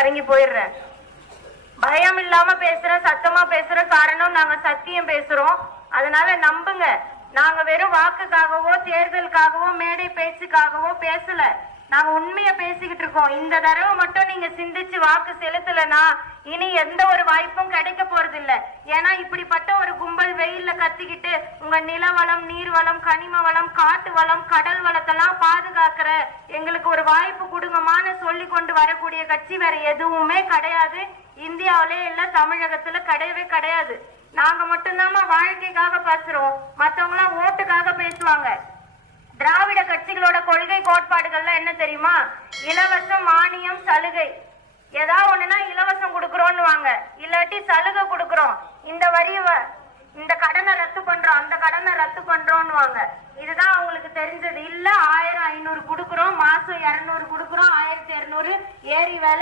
இறங்கி போயிடுறேன். பயம் இல்லாம பேசுற, சத்தமா பேசுற காரணம் நாங்க சத்தியம் பேசுறோம். அதனால நம்புங்க. நாங்க வெறும் வாக்குக்காகவோ தேர்தலுக்காகவோ மேடை பேச்சுக்காகவோ பேசல. நாங்க உண்மைய பேசிக்கிட்டு இருக்கோம். இந்த தடவை மட்டும் நீங்க சிந்திச்சு வாக்கு செலுத்தலனா இனி எந்த ஒரு வாய்ப்பும் கிடைக்க போறது இல்ல. ஏன்னா இப்படிப்பட்ட ஒரு கும்பல் வெயில்ல கத்திக்கிட்டு உங்க நிலவளம், நீர்வளம், கனிம வளம், காட்டு வளம், கடல் வளத்தெல்லாம் பாதுகாக்கிற எங்களுக்கு ஒரு வாய்ப்பு கொடுங்கமான்னு சொல்லி கொண்டு வரக்கூடிய கட்சி வேற எதுவுமே கிடையாது. இந்தியாவிலே இல்ல, தமிழகத்துல கிடையவே கிடையாது. நாங்க மட்டும்தாமா வாழ்க்கைக்காக பேசுறோம். மத்தவங்க எல்லாம் ஓட்டுக்காக பேசுவாங்க. திராவிட கட்சிகளோட கொள்கை கோட்பாடுகள்லாம் என்ன தெரியுமா? இலவசம், மானியம், சலுகை. ஏதாவது ஒண்ணுன்னா இலவசம் கொடுக்கறோம்னு வாங்க, இல்லாட்டி சலுகை கொடுக்கறோம், இந்த வரிய இந்த கடனை ரத்து பண்றோம், அந்த கடனை ரத்து பண்றோம்னு வாங்க. இதுதான் அவங்களுக்கு தெரிஞ்சது. இல்ல 1500 கொடுக்கறோம், மாசம் 200 கொடுக்கறோம், 1200 ஏறி வேலை